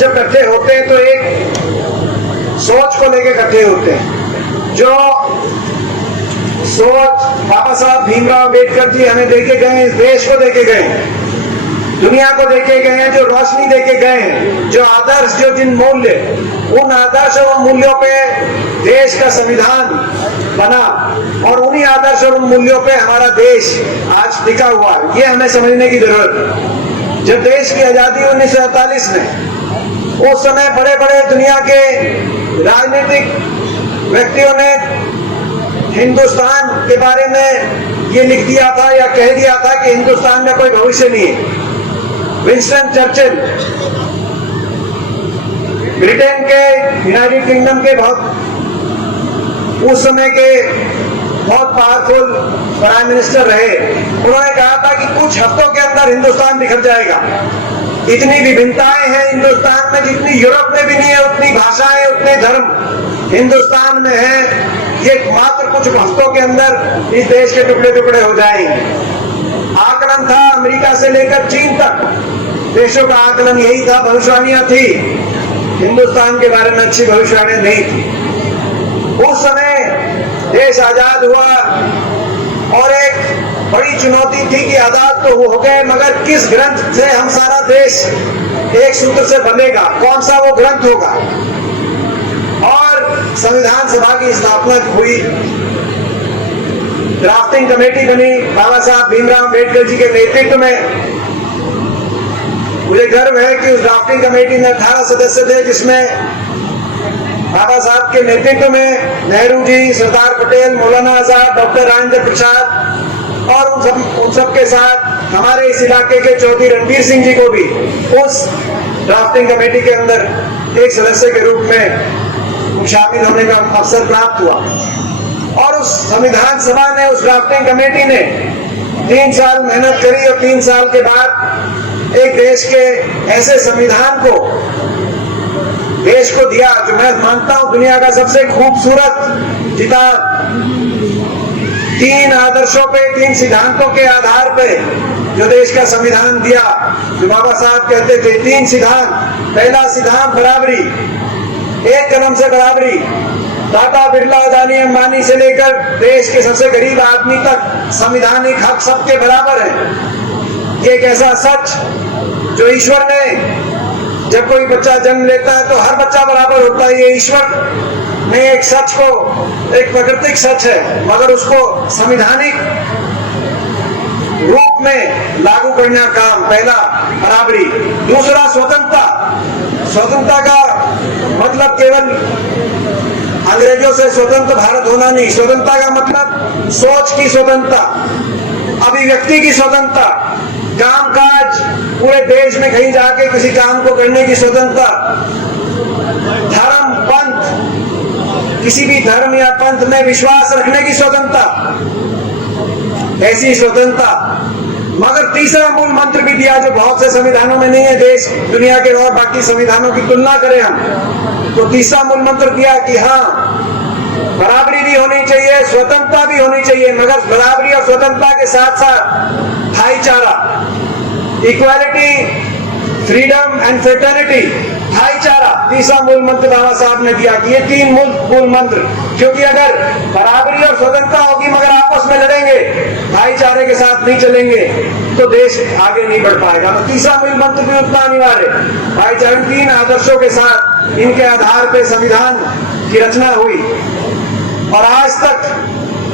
जब इकट्ठे होते हैं तो एक सोच को लेकर इकट्ठे होते हैं। जो सोच बाबा साहब भीमराव अम्बेडकर जी हमें देके गए, देश को देके गए, दुनिया को देके गए हैं, जो रोशनी देके गए हैं, जो आदर्श, जो जिन मूल्य, उन आदर्श और मूल्यों पे देश का संविधान बना और उन्हीं आदर्श और उन मूल्यों पे हमारा देश आज टिका हुआ है। ये हमें समझने की जरूरत है। जब देश की आजादी 1948 में, उस समय बड़े बड़े दुनिया के राजनीतिक व्यक्तियों ने हिंदुस्तान के बारे में ये लिख दिया था या कह दिया था कि हिंदुस्तान में कोई भविष्य नहीं है। विंस्टन चर्चिल, ब्रिटेन के, यूनाइटेड किंगडम के उस समय के बहुत पावरफुल प्राइम मिनिस्टर रहे, उन्होंने कहा था कि कुछ हफ्तों के अंदर हिंदुस्तान बिखर जाएगा। इतनी विभिन्नताएं हैं हिंदुस्तान में जितनी यूरोप में भी नहीं है, उतनी भाषाएं, उतने धर्म हिंदुस्तान में है। ये मात्र कुछ हफ्तों के अंदर इस देश के टुकड़े टुकड़े हो जाएंगे। आकलन था अमेरिका से लेकर चीन तक, देशों का आकलन यही था, भविष्यवाणियां थी। हिंदुस्तान के बारे में अच्छी भविष्यवाणियां नहीं थी। उस समय देश आजाद हुआ और एक बड़ी चुनौती थी कि आजाद तो हो गए, मगर किस ग्रंथ से हम सारा देश एक सूत्र से बनेगा, कौन सा वो ग्रंथ होगा। और संविधान सभा की स्थापना हुई, ड्राफ्टिंग कमेटी बनी बाबा साहब भीमराव अम्बेडकर जी के नेतृत्व में। मुझे गर्व है कि उस ड्राफ्टिंग कमेटी में 18 सदस्य थे, जिसमें बाबा साहब के नेतृत्व में नेहरू जी, सरदार पटेल, मौलाना आजाद, डॉक्टर राजेंद्र प्रसाद और उन सब के साथ हमारे इस इलाके के चौधरी रणबीर सिंह जी को भी उस ड्राफ्टिंग कमेटी के अंदर एक सदस्य के रूप में शामिल होने का अवसर प्राप्त हुआ। और उस संविधान सभा ने, उस ड्राफ्टिंग कमेटी ने 3 साल मेहनत करी और 3 साल के बाद एक देश के ऐसे संविधान को देश को दिया जो मैं मानता हूं दुनिया का सबसे खूबसूरत किताब। 3 आदर्शों पे, 3 सिद्धांतों के आधार पे जो देश का संविधान दिया, जो बाबा साहब कहते थे 3 सिद्धांत। पहला सिद्धांत बराबरी, एक कदम से बराबरी। टाटा, बिरला, अदानी, अंबानी से लेकर देश के सबसे गरीब आदमी तक संवैधानिक हक सबके बराबर है। ये एक ऐसा सच जो ईश्वर ने, जब कोई बच्चा जन्म लेता है तो हर बच्चा बराबर होता है। ये ईश्वर ने एक सच को, एक प्राकृतिक सच है, मगर उसको संवैधानिक रूप में लागू करने का काम। पहला बराबरी। दूसरा स्वतंत्रता। स्वतंत्रता का मतलब केवल अंग्रेजों से स्वतंत्र भारत होना नहीं। स्वतंत्रता का मतलब सोच की स्वतंत्रता, अभिव्यक्ति की स्वतंत्रता, कामकाज पूरे देश में कहीं जाके किसी काम को करने की स्वतंत्रता, धर्म, पंथ, किसी भी धर्म या पंथ में विश्वास रखने की स्वतंत्रता, ऐसी स्वतंत्रता। मगर तीसरा मूल मंत्र भी दिया जो बहुत से संविधानों में नहीं है। देश दुनिया के और बाकी संविधानों की तुलना करें हम तो तीसरा मूल मंत्र दिया कि हाँ, बराबरी भी होनी चाहिए, स्वतंत्रता भी होनी चाहिए, मगर बराबरी और स्वतंत्रता के साथ साथ भाईचारा, इक्वालिटी, फ्रीडम एंड फ्रेटर्निटी, भाईचारा। तीसरा मूल मंत्र बाबा साहब ने दिया कि ये 3 मूल मंत्र, क्योंकि अगर बराबरी और स्वतंत्रता होगी मगर आपस में लड़ेंगे, भाईचारे के साथ नहीं चलेंगे तो देश आगे नहीं बढ़ पाएगा। तो तीसरा मूल मंत्र भी उतना अनिवार्य। भाईचारे 3 आदर्शों के साथ, इनके आधार पर संविधान की रचना हुई। और आज तक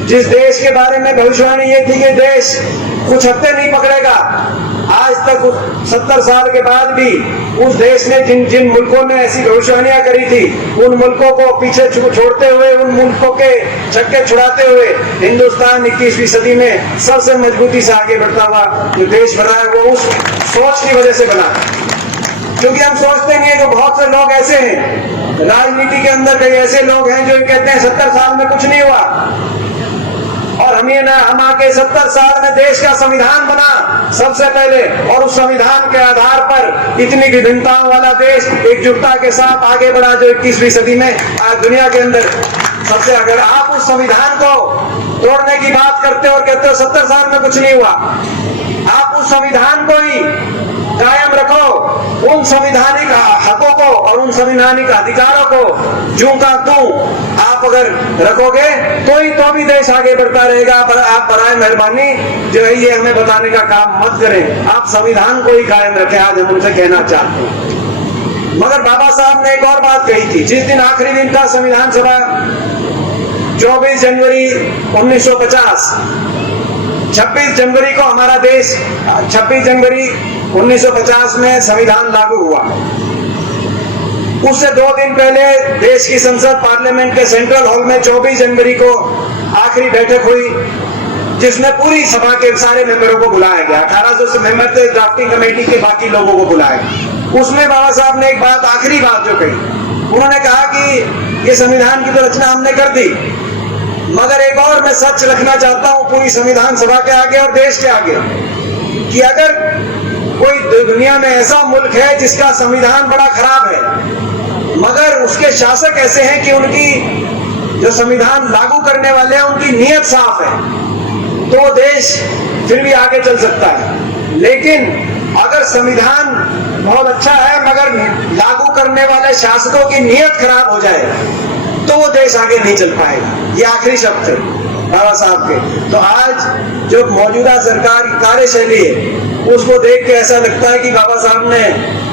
जिस देश के बारे में भविष्यवाणी ये थी कि देश कुछ हफ्ते नहीं पकड़ेगा, आज तक 70 साल के बाद भी उस देश ने जिन मुल्कों ने ऐसी भविष्यवाणियां करी थी, उन मुल्कों को पीछे छोड़ते हुए, उन मुल्कों के छक्के छुड़ाते हुए हिंदुस्तान 21वीं सदी में सबसे मजबूती से आगे बढ़ता हुआ जो देश बना है, वो उस सोच की वजह से बना। क्योंकि हम सोचते नहीं है कि बहुत से लोग ऐसे हैं, राजनीति के अंदर कई ऐसे लोग हैं जो कहते हैं 70 साल में कुछ नहीं हुआ, और हम आके 70 साल में देश का संविधान बना सबसे पहले, और उस संविधान के आधार पर इतनी विभिन्नताओं वाला देश एकजुटता के साथ आगे बढ़ा जो 21वीं सदी में आज दुनिया के अंदर सबसे। अगर आप उस संविधान को तोड़ने की बात करते हो और कहते हो 70 साल में कुछ नहीं हुआ, आप उस संविधान को ही कायम रखो, उन संवैधानिक हकों को और उन संवैधानिक अधिकारों को जूं का तूं आप अगर रखोगे तो भी देश आगे बढ़ता रहेगा। पर आप बराए मेहरबानी जो है ये हमें बताने का काम मत करें, आप संविधान को ही कायम रखें, आज हम उनसे कहना चाहते हैं। मगर बाबा साहब ने एक और बात कही थी, जिस दिन आखिरी दिन था संविधान सभा 24 जनवरी 1950, 26 जनवरी को हमारा देश 26 जनवरी 1950 में संविधान लागू हुआ। उससे 2 दिन पहले देश की संसद पार्लियामेंट के सेंट्रल हॉल में 24 जनवरी को आखिरी बैठक हुई, जिसमें पूरी सभा के सारे मेंबरों को बुलाया गया। 1800 मेंबर थे, ड्राफ्टिंग कमेटी के बाकी लोगों को बुलाया गया। उसमें बाबा साहब ने एक बात, आखिरी बात जो कही, उन्होंने कहा कि ये संविधान की तो रचना हमने कर दी, मगर एक और मैं सच रखना चाहता हूं पूरी संविधान सभा के आगे और देश के आगे, कि अगर कोई दुनिया में ऐसा मुल्क है जिसका संविधान बड़ा खराब है, मगर उसके शासक ऐसे हैं कि उनकी जो संविधान लागू करने वाले हैं उनकी नीयत साफ है, तो वो देश फिर भी आगे चल सकता है। लेकिन अगर संविधान बहुत अच्छा है मगर लागू करने वाले शासकों की नीयत खराब हो जाए तो वो देश आगे नहीं चल पाएगा। ये आखिरी शब्द थे बाबा साहब के। तो आज जो मौजूदा सरकार की कार्यशैली है उसको देख के ऐसा लगता है कि बाबा साहब ने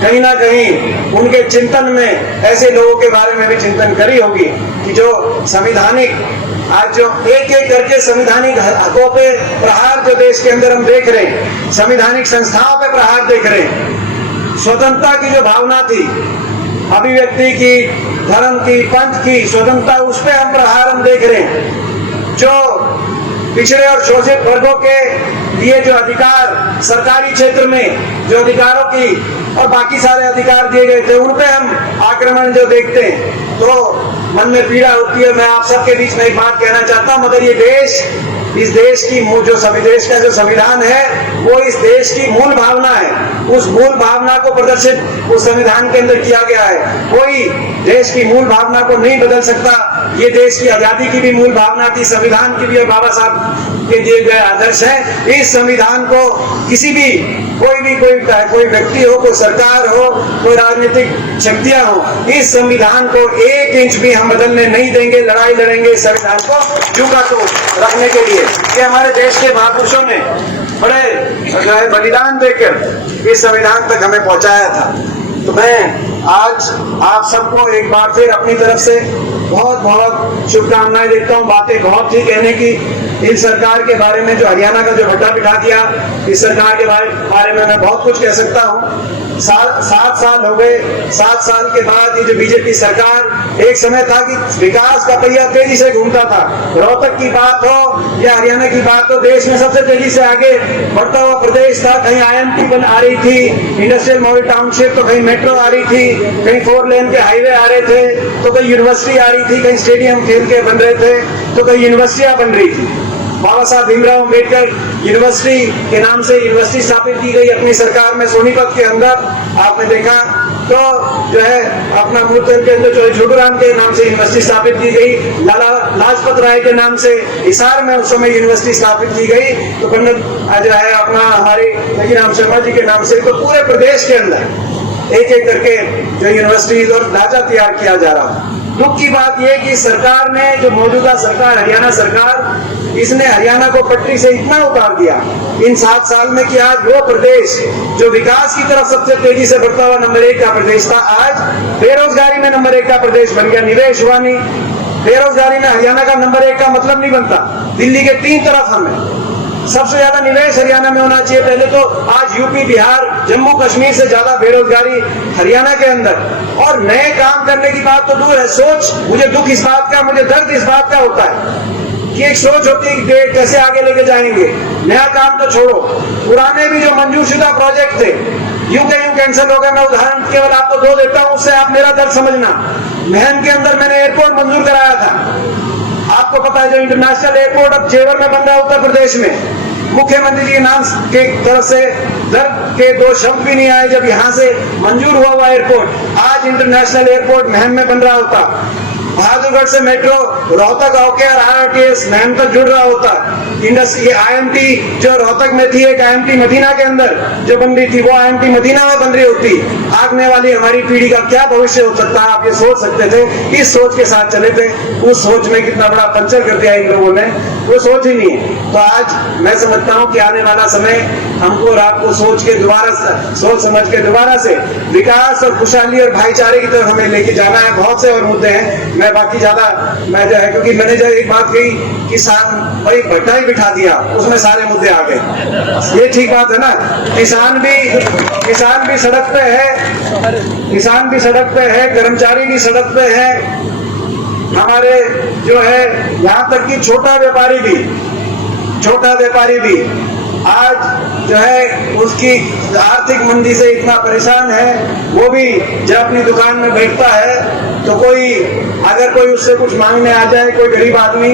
कहीं ना कहीं उनके चिंतन में ऐसे लोगों के बारे में भी चिंतन करी होगी कि जो संविधानिक आज जो एक एक करके संवैधानिक हकों पे प्रहार जो देश के अंदर हम देख रहे हैं, संवैधानिक संस्थाओं पे प्रहार देख रहे हैं, स्वतंत्रता की जो भावना थी, अभिव्यक्ति की, धर्म की, पंथ की स्वतंत्रता, उस पे हम प्रहार हम देख रहे हैं। जो पिछड़े और शोषित वर्गों के लिए जो अधिकार सरकारी क्षेत्र में जो अधिकारों की और बाकी सारे अधिकार दिए गए थे उन पे हम आक्रमण जो देखते हैं तो मन में पीड़ा होती है। मैं आप सबके बीच में एक बात कहना चाहता हूं, मगर ये देश, इस देश की जो देश का जो संविधान है वो इस देश की मूल भावना है, उस मूल भावना को प्रदर्शित उस संविधान के अंदर किया गया है। कोई देश की मूल भावना को नहीं बदल सकता। ये देश की आजादी की भी मूल भावना थी, संविधान की भी, और बाबा साहब के दिए गए आदर्श है। इस संविधान को किसी भी कोई व्यक्ति हो, कोई सरकार हो, कोई राजनीतिक शक्तियां हो, इस संविधान को 1 इंच भी हम बदलने नहीं देंगे। लड़ाई लड़ेंगे इस संविधान को जूं का तूं रखने के लिए। कि हमारे देश के महापुरुषों ने बड़े बलिदान देकर इस संविधान तक हमें पहुंचाया था। तो मैं आज आप सबको एक बार फिर अपनी तरफ से बहुत बहुत शुभकामनाएं देता हूं। बातें बहुत थी कहने की इस सरकार के बारे में, जो हरियाणा का जो भट्टा बिठा दिया, इस सरकार के बारे में मैं बहुत कुछ कह सकता हूं। 7 साल हो गए, 7 साल के बाद ये जो बीजेपी सरकार, एक समय था कि विकास का पहिया तेजी से घूमता था। रोहतक की बात हो या हरियाणा की बात हो, देश में सबसे तेजी से आगे बढ़ता हुआ प्रदेश था। कहीं IMT बन आ रही थी, इंडस्ट्रियल मॉडल टाउनशिप, तो कहीं मेट्रो आ रही थी, कहीं 4 लेन के हाईवे आ रहे थे, तो कहीं यूनिवर्सिटी आ रही थी, कहीं स्टेडियम खेल के बन रहे थे, तो कहीं यूनिवर्सिटियां बन रही थी। बाबा साहब भीमराव अम्बेडकर यूनिवर्सिटी के नाम से यूनिवर्सिटी स्थापित की गई अपनी सरकार में, सोनीपत के अंदर आपने देखा। तो जो है अपना मूर्तन के अंदर छोटूराम के नाम से यूनिवर्सिटी स्थापित की गई, लाला लाजपत राय के नाम से हिसार में उस समय यूनिवर्सिटी स्थापित की गई। तो पंडित जो है अपना हमारे लकीराम शर्मा जी के नाम से, तो पूरे प्रदेश के अंदर एक एक करके जो यूनिवर्सिटीज और ढांचा तैयार किया जा रहा था। दुख की बात यह कि सरकार ने, जो मौजूदा सरकार हरियाणा सरकार, इसने हरियाणा को पटरी से इतना उतार दिया इन 7 साल में कि आज वो प्रदेश जो विकास की तरफ सबसे तेजी से बढ़ता हुआ नंबर 1 का प्रदेश था, आज बेरोजगारी में नंबर 1 का प्रदेश बन गया। निवेश हुआ नहीं, बेरोजगारी में हरियाणा का नंबर 1 का मतलब नहीं बनता। दिल्ली के 3 तरफ हमें सबसे ज्यादा निवेश हरियाणा में होना चाहिए पहले तो। आज यूपी, बिहार, जम्मू कश्मीर से ज्यादा बेरोजगारी हरियाणा के अंदर। और नए काम करने की बात तो दूर है, सोच, मुझे दुख इस बात का, मुझे दर्द इस बात का होता है कि एक सोच होती है कि कैसे आगे लेके जाएंगे। नया काम तो छोड़ो, पुराने भी जो मंजूरशुदा प्रोजेक्ट थे यूं के यूं कैंसिल हो गए। मैं उदाहरण केवल आपको 2 देता हूं, उससे आप मेरा दर्द समझना। महम के अंदर मैंने एयरपोर्ट मंजूर कराया था, आपको पता है, जो इंटरनेशनल एयरपोर्ट अब जेवर में बन रहा है उत्तर प्रदेश में। मुख्यमंत्री जी के नाम के तरफ से दर्द के 2 शब्द भी नहीं आए जब यहाँ से मंजूर हुआ एयरपोर्ट। आज इंटरनेशनल एयरपोर्ट महम में बन रहा होता बहादुरगढ़ से मेट्रो रोहतक होकर IRTS मैम तक जुड़ रहा होता, इंडस्ट्री IMT जो रोहतक में थी, एक IMT मदीना के अंदर जो बन रही थी, वो IMT मदीना में बन रही होती, आगने वाली हमारी पीढ़ी का क्या भविष्य हो सकता है, आप ये सोच सकते थे। इस सोच के साथ चले थे, उस सोच में कितना बड़ा पंचर कर दिया इन लोगों ने, वो सोच ही नहीं है। तो आज मैं समझता हूँ कि आने वाला समय हमको और आपको सोच समझ के दोबारा से विकास और खुशहाली और भाईचारे की तरफ हमें लेके जाना है। बहुत से और मुद्दे हैं, मैं बाकी ज्यादा मैं जो है, क्योंकि मैंने जो एक बात कही कि भाई भट्टा ही बिठा दिया, उसमें सारे मुद्दे आ गए, ये ठीक बात है ना। किसान भी सड़क पे है, कर्मचारी भी सड़क पे है, हमारे जो है यहाँ तक कि छोटा व्यापारी भी आज जो है उसकी आर्थिक मंदी से इतना परेशान है, वो भी जब अपनी दुकान में बैठता है तो अगर कोई उससे कुछ मांगने आ जाए, कोई गरीब आदमी,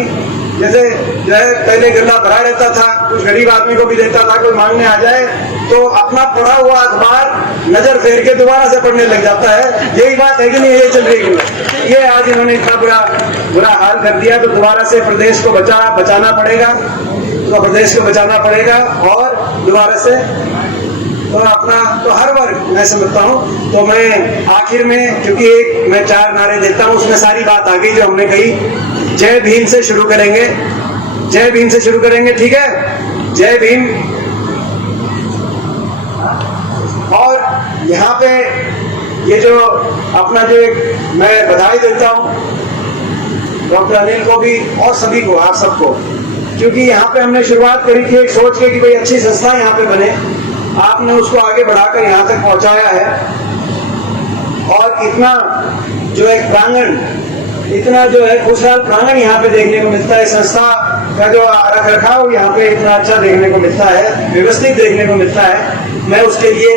जैसे जो है पहले गला भरा रहता था, कुछ गरीब आदमी को भी देता था, कोई मांगने आ जाए तो अपना पढ़ा हुआ अखबार नजर फेर के दोबारा से पढ़ने लग जाता है। यही बात है कि नहीं, ये चल रही है। ये आज इन्होंने इतना बुरा हाल कर दिया, तो दोबारा से प्रदेश को बचाना पड़ेगा और दोबारा से तो हर वर्ग मैं समझता हूँ। तो मैं आखिर में, क्योंकि मैं 4 नारे देता हूँ, उसमें सारी बात आ गई जो हमने कही। जय भीम से शुरू करेंगे, ठीक है, जय भीम। और यहाँ पे ये जो अपना मैं बधाई देता हूँ डॉक्टर अनिल को भी और सभी को, आप सबको, क्योंकि यहाँ पे हमने शुरुआत करी थी एक सोच के कि कोई अच्छी संस्था यहाँ पे बने, आपने उसको आगे बढ़ाकर यहाँ तक पहुँचाया है। और इतना जो एक प्रांगण, इतना जो है खुशहाल प्रांगण यहाँ पे देखने को मिलता है, संस्था का जो रख रखाव यहाँ पे इतना अच्छा देखने को मिलता है, व्यवस्थित देखने को मिलता है। मैं उसके लिए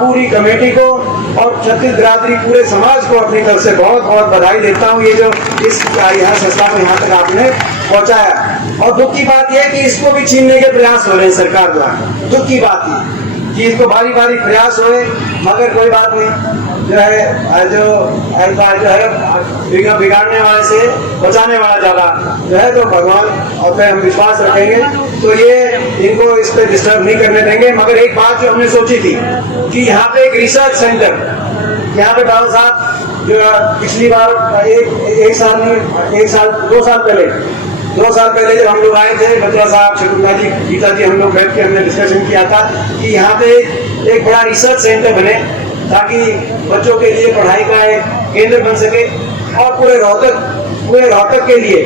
पूरी कमेटी को और छत्तीस बिरादरी पूरे समाज को अपनी तरफ से बहुत बहुत बधाई देता हूँ, ये जो इस यहाँ संस्था को यहाँ तक आपने पहुँचाया। और दुख की बात यह है कि इसको भी छीनने के प्रयास हो रहे हैं सरकार द्वारा। दुख की बात है कि इसको बारी प्रयास होए, मगर कोई बात नहीं, बिगाड़ने वाले से बचाने वाला ज्यादा जो है, तो भगवान और पे हम विश्वास रखेंगे, तो ये इनको इस पे डिस्टर्ब नहीं करने देंगे। मगर एक बात जो हमने सोची थी कि यहाँ पे एक रिसर्च सेंटर, यहाँ पे बाबा साहब जो पिछली बार 2 साल पहले जब हम लोग आए थे, बत्रा साहब, शकुंतला जी, गीता जी, हम लोग बैठ के हमने डिस्कशन किया था कि यहाँ पे एक बड़ा रिसर्च सेंटर बने ताकि बच्चों के लिए पढ़ाई का एक केंद्र बन सके और पूरे रोहतक के लिए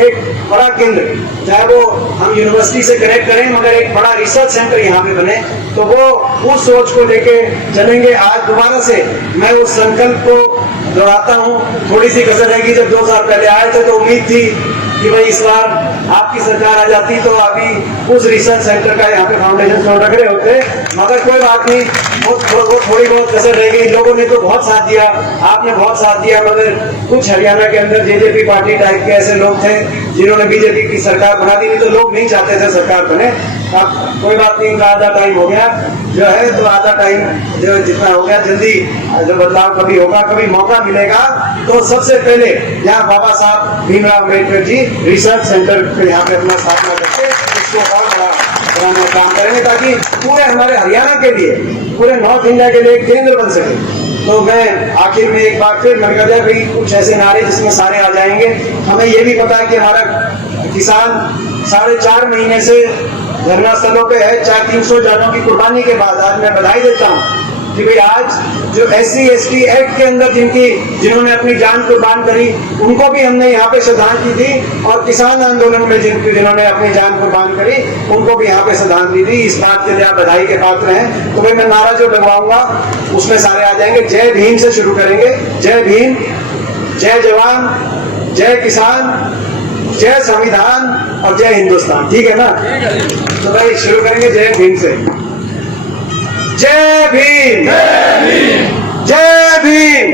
एक बड़ा केंद्र, चाहे वो हम यूनिवर्सिटी से कनेक्ट करें, मगर एक बड़ा रिसर्च सेंटर यहाँ पे बने। तो वो उस सोच को लेके चलेंगे। आज दोबारा से मैं उस संकल्प को दोहराता हूँ। थोड़ी सी कसर रहेगी, जब 2 साल पहले आए थे तो उम्मीद थी कि भाई इस बार आपकी सरकार आ जाती तो अभी उस रिसर्च सेंटर का यहाँ पे फाउंडेशन स्टोन रख रहे होते, मगर कोई बात नहीं, वो थोड़ी बहुत कसर रह गई। लोगों ने तो बहुत साथ दिया, आपने बहुत साथ दिया, मगर कुछ हरियाणा के अंदर जेजेपी पार्टी टाइप के ऐसे लोग थे जिन्होंने बीजेपी की सरकार बना दी, नहीं तो लोग नहीं चाहते थे सरकार बने। अब कोई बात नहीं, इनका आधा टाइम हो गया जो है, तो आधा टाइम जो जितना हो गया, जल्दी जो बदलाव कभी होगा, कभी मौका मिलेगा तो सबसे पहले यहाँ बाबा साहब भीमराव अम्बेडकर जी रिसर्च सेंटर पे यहाँ पे अपना स्थापना करके इसको और बड़ा बनाने का काम करेंगे, ताकि पूरे हमारे हरियाणा के लिए, पूरे नॉर्थ इंडिया के लिए केंद्र बन सके। तो मैं आखिर में एक बार फिर मैंने कहा भाई कुछ ऐसे नारे जिसमें सारे आ जाएंगे। हमें ये भी पता है कि हमारा किसान 4.5 महीने से धरना स्थलों पे है, 300 जानों की कुर्बानी के बाद आज मैं बधाई देता हूँ कि भाई आज जो SC/ST एक्ट के अंदर जिन्होंने अपनी जान कुर्बान करी, उनको भी हमने यहाँ पे श्रद्धांजलि दी, और किसान आंदोलन में जिन्होंने अपनी जान कुर्बान करी, उनको भी यहाँ पे श्रद्धांजलि दी। इस बात के लिए आप बधाई के पात्र हैं। तो भाई मैं नारा जो लगवाऊंगा उसमें सारे आ जाएंगे। जय भीम से शुरू करेंगे, जय भीम, जय जवान, जय किसान, जय संविधान और जय हिंदुस्तान। ठीक है ना? तो भाई शुरू करेंगे जय भीम से। जय भीम, जय भीम, जय भीम,